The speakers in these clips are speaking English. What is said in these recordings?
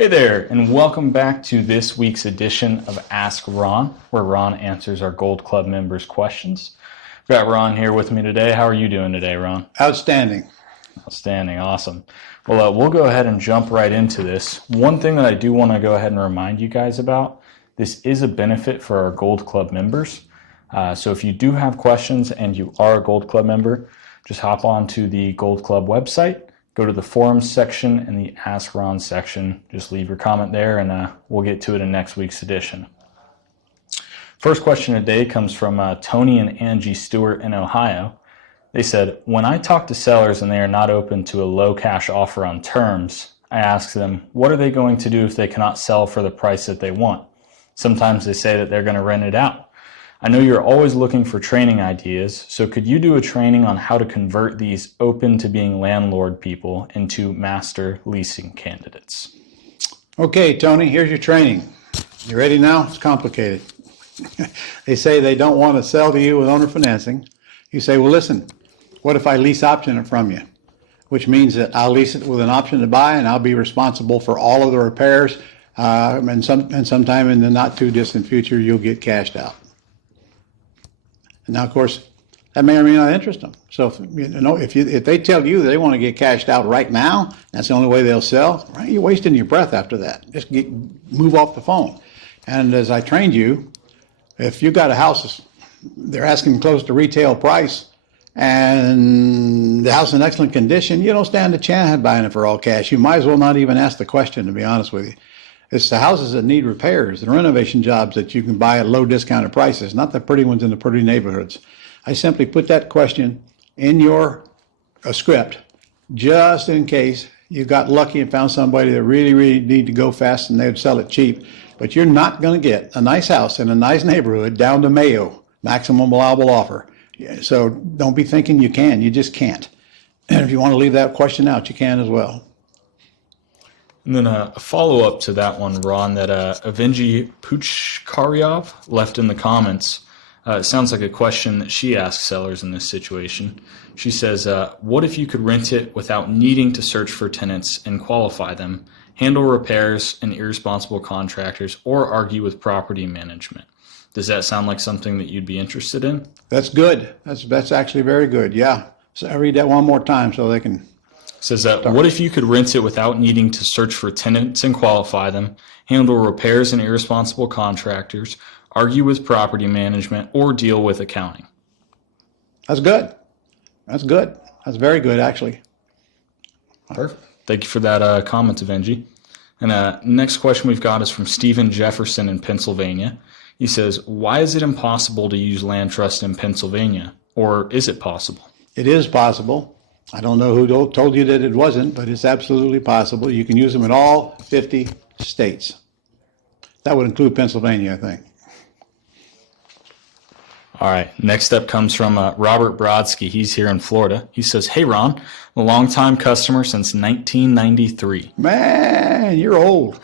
Hey there, and welcome back to this week's edition of Ask Ron, where Ron answers our Gold Club members' questions. I've got Ron here with me today. How are you doing today, Ron? Outstanding. Outstanding, awesome. Well, we'll go ahead and jump right into this. One thing that I do want to go ahead and remind you guys about, this is a benefit for our Gold Club members. So if you do have questions and you are a Gold Club member, just hop on to the Gold Club website. Go to the forums section and the Ask Ron section. Just leave your comment there and we'll get to it in next week's edition. First question today comes from Tony and Angie Stewart in Ohio. They said, when I talk to sellers and they are not open to a low cash offer on terms, I ask them, what are they going to do if they cannot sell for the price that they want? Sometimes they say that they're going to rent it out. I know you're always looking for training ideas, so could you do a training on how to convert these open to being landlord people into master leasing candidates? Okay, Tony, here's your training. You ready now? It's complicated. They say they don't want to sell to you with owner financing. You say, well, listen, what if I lease option it from you? Which means that I'll lease it with an option to buy and I'll be responsible for all of the repairs and sometime in the not too distant future you'll get cashed out. Now, of course, that may or may not interest them. So, if they tell you they want to get cashed out right now, that's the only way they'll sell. Right? You're wasting your breath after that. Just move off the phone. And as I trained you, if you got a house, they're asking close to retail price, and the house is in excellent condition, you don't stand a chance of buying it for all cash. You might as well not even ask the question, to be honest with you. It's the houses that need repairs, the renovation jobs that you can buy at low discounted prices, not the pretty ones in the pretty neighborhoods. I simply put that question in your script just in case you got lucky and found somebody that really need to go fast and they'd sell it cheap. But you're not going to get a nice house in a nice neighborhood down to Mayo, maximum allowable offer. So don't be thinking you can. You just can't. And if you want to leave that question out, you can as well. And then a follow-up to that one, Ron, that Evengii Puchkaryov left in the comments. It sounds like a question that she asks sellers in this situation. She says, what if you could rent it without needing to search for tenants and qualify them, handle repairs and irresponsible contractors, or argue with property management? Does that sound like something that you'd be interested in? That's good. That's actually very good, yeah. So I read that one more time so they can... Says that, what if you could rent it without needing to search for tenants and qualify them, handle repairs and irresponsible contractors, argue with property management, or deal with accounting? That's good. That's good. That's very good, actually. Perfect. Thank you for that comment, Evengii. And next question we've got is from Stephen Jefferson in Pennsylvania. He says, why is it impossible to use land trust in Pennsylvania? Or is it possible? It is possible. I don't know who told you that it wasn't, but it's absolutely possible. You can use them in all 50 states. That would include Pennsylvania, I think. All right. Next up comes from Robert Brodsky. He's here in Florida. He says, hey, Ron, I'm a longtime customer since 1993. Man, you're old.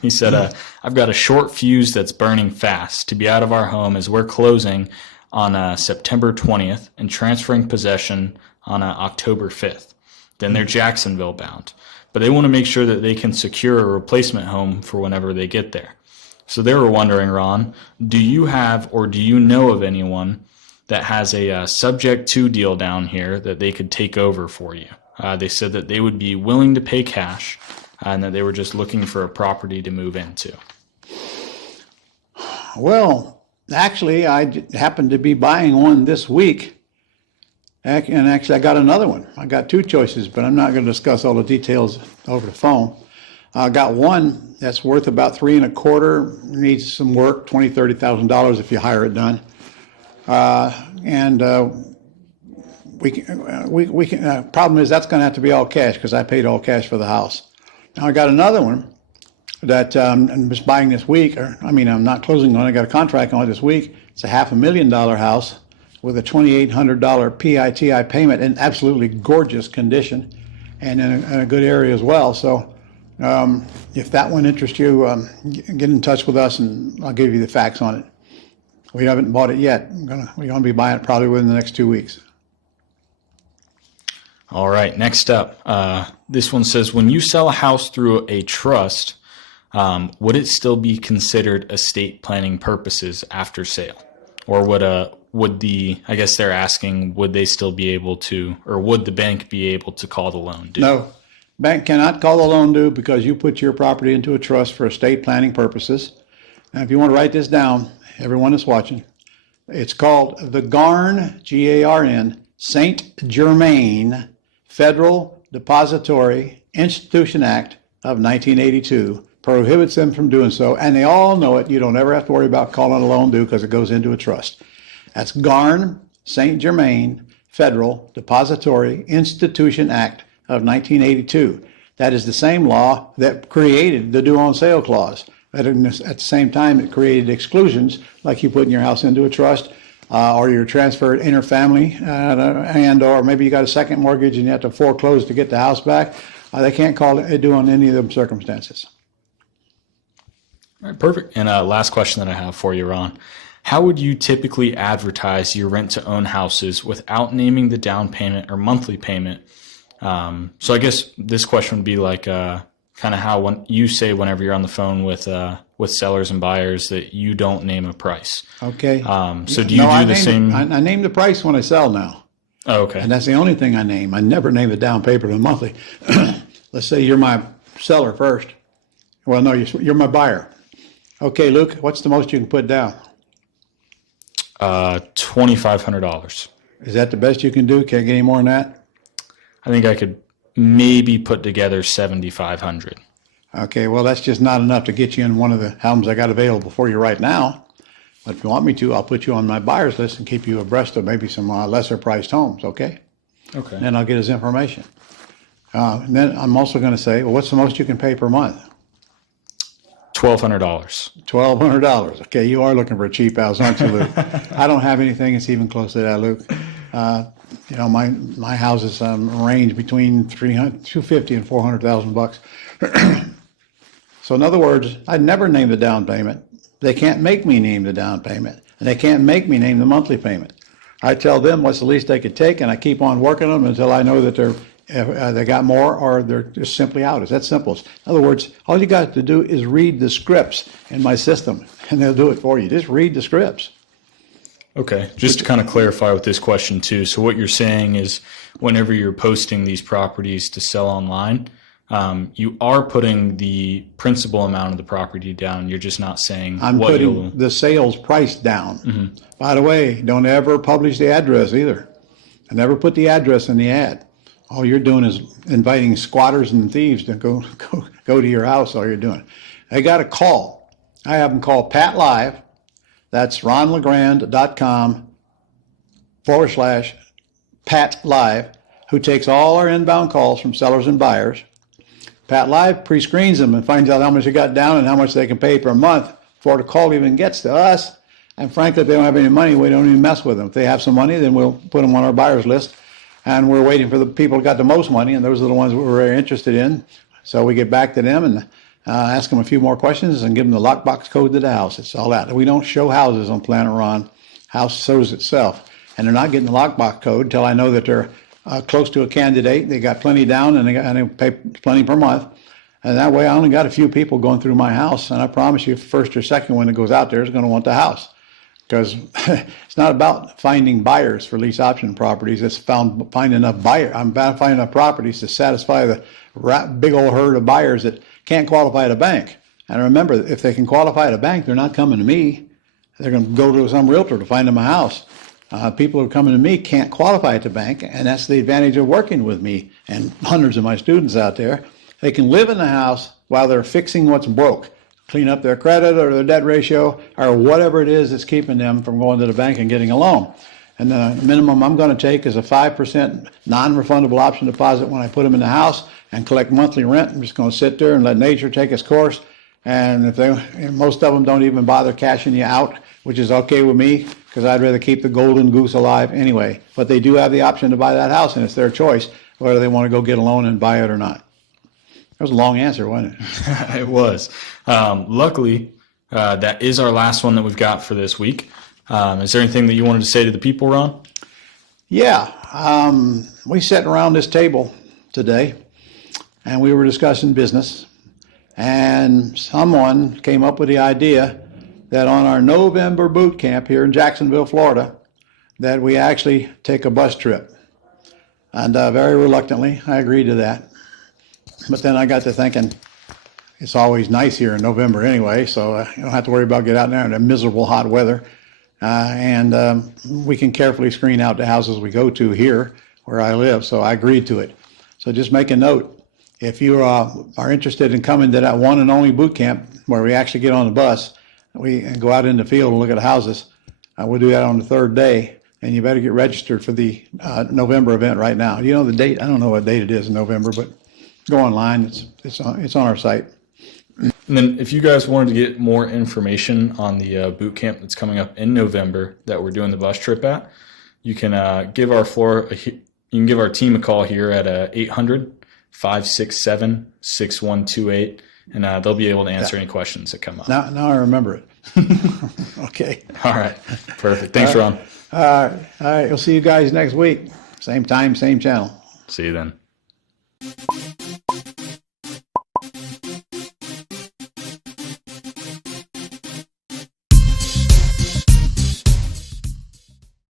He said, I've got a short fuse that's burning fast to be out of our home as we're closing on September 20th and transferring possession on October 5th. Then they're Jacksonville bound. But they want to make sure that they can secure a replacement home for whenever they get there. So they were wondering, Ron, do you have or do you know of anyone that has a subject to deal down here that they could take over for you? They said that they would be willing to pay cash and that they were just looking for a property to move into. Well, actually, I happened to be buying one this week. And actually, I got another one. I got two choices, but I'm not going to discuss all the details over the phone. I got one that's worth about $3.25, needs some work, $20,000-$30,000 if you hire it done. Problem is that's going to have to be all cash because I paid all cash for the house. Now I got another one that I'm just buying this week. I'm not closing on it. I got a contract on it this week. It's a $500,000 house with a $2,800 PITI payment in absolutely gorgeous condition and in a good area as well. So if that one interests you, get in touch with us and I'll give you the facts on it. We haven't bought it yet. We're gonna be buying it probably within the next 2 weeks. All right, next up. This one says, when you sell a house through a trust, would it still be considered estate planning purposes after sale? Or I guess they're asking, would they still be able to, or would the bank be able to call the loan due? No, bank cannot call the loan due because you put your property into a trust for estate planning purposes. Now, if you want to write this down, everyone that's watching, it's called the GARN, G-A-R-N, Saint Germain Federal Depository Institution Act of 1982 prohibits them from doing so, and they all know it. You don't ever have to worry about calling a loan due because it goes into a trust. That's GARN, Saint Germain Federal Depository Institution Act of 1982. That is the same law that created the due on sale clause. At the same time, it created exclusions, like you putting your house into a trust, or you're transferred interfamily, and or maybe you got a second mortgage and you have to foreclose to get the house back. They can't call it due on any of them circumstances. All right, perfect. And last question that I have for you, Ron. How would you typically advertise your rent-to-own houses without naming the down payment or monthly payment? So I guess this question would be like kind of how when you say whenever you're on the phone with sellers and buyers that you don't name a price. Okay. So do you do the same? I name the price when I sell now. Oh, okay. And that's the only thing I name. I never name the down payment or the monthly. Let's say you're my seller first. Well, no, you're my buyer. Okay, Luke, what's the most you can put down? $2,500. Is that the best you can do? Can't get any more than that? I think I could maybe put together 7,500. Okay, well, that's just not enough to get you in one of the homes I got available for you right now. But if you want me to, I'll put you on my buyer's list and keep you abreast of maybe some lesser priced homes, okay? Okay. And then I'll get his information. And then I'm also going to say, well, what's the most you can pay per month? $1,200. $1,200. Okay, you are looking for a cheap house, aren't you, Luke? I don't have anything that's even close to that, Luke. You know, my houses range between $250,000 and $400,000. So in other words, I'd never name the down payment. They can't make me name the down payment, and they can't make me name the monthly payment. I tell them what's the least they could take, and I keep on working them until I know that they got more or they're just simply out. It's that simple. In other words, all you got to do is read the scripts in my system, and they'll do it for you. Just read the scripts. Okay, just to kind of clarify with this question too. So what you're saying is whenever you're posting these properties to sell online, you are putting the principal amount of the property down. You're just not saying I'm putting the sales price down. Mm-hmm. By the way, don't ever publish the address either. I never put the address in the ad. All you're doing is inviting squatters and thieves to go to your house. All you're doing. They got a call. I have them call Pat Live. That's ronlegrand.com/Pat Live, who takes all our inbound calls from sellers and buyers. Pat Live pre-screens them and finds out how much they got down and how much they can pay per month before the call even gets to us. And frankly, if they don't have any money, we don't even mess with them. If they have some money, then we'll put them on our buyers list. And we're waiting for the people who got the most money, and those are the ones we're very interested in. So we get back to them and ask them a few more questions and give them the lockbox code to the house. It's all that. We don't show houses on Planet Ron. House shows itself. And they're not getting the lockbox code until I know that they're close to a candidate. They got plenty down and they pay plenty per month. And that way I only got a few people going through my house. And I promise you, first or second one that goes out there is going to want the house. Because it's not about finding buyers for lease option properties. It's finding enough properties to satisfy the big old herd of buyers that can't qualify at a bank. And remember, if they can qualify at a bank, they're not coming to me. They're going to go to some realtor to find them a house. People who are coming to me can't qualify at the bank, and that's the advantage of working with me and hundreds of my students out there. They can live in the house while they're fixing what's broke. Clean up their credit or their debt ratio or whatever it is that's keeping them from going to the bank and getting a loan. And the minimum I'm going to take is a 5% non-refundable option deposit when I put them in the house and collect monthly rent. I'm just going to sit there and let nature take its course. And most of them don't even bother cashing you out, which is okay with me because I'd rather keep the golden goose alive anyway. But they do have the option to buy that house, and it's their choice whether they want to go get a loan and buy it or not. That was a long answer, wasn't it? It was. Luckily, that is our last one that we've got for this week. Is there anything that you wanted to say to the people, Ron? Yeah. We sat around this table today, and we were discussing business. And someone came up with the idea that on our November boot camp here in Jacksonville, Florida, that we actually take a bus trip. And very reluctantly, I agreed to that. But then I got to thinking, it's always nice here in November anyway, so you don't have to worry about getting out there in the miserable hot weather. And we can carefully screen out the houses we go to here where I live, so I agreed to it. So just make a note. If you are interested in coming to that one and only boot camp where we actually get on the bus, we go out in the field and look at the houses, we'll do that on the third day. And you better get registered for the November event right now. You know the date? I don't know what date it is in November, but go online. It's on our site. And then if you guys wanted to get more information on the boot camp that's coming up in November that we're doing the bus trip at, you can give our team a call here at 800-567-6128, and they'll be able to answer any questions that come up. Now I remember it. Okay. All right. Perfect. Thanks, Ron. All right. We'll see you guys next week. Same time, same channel. See you then.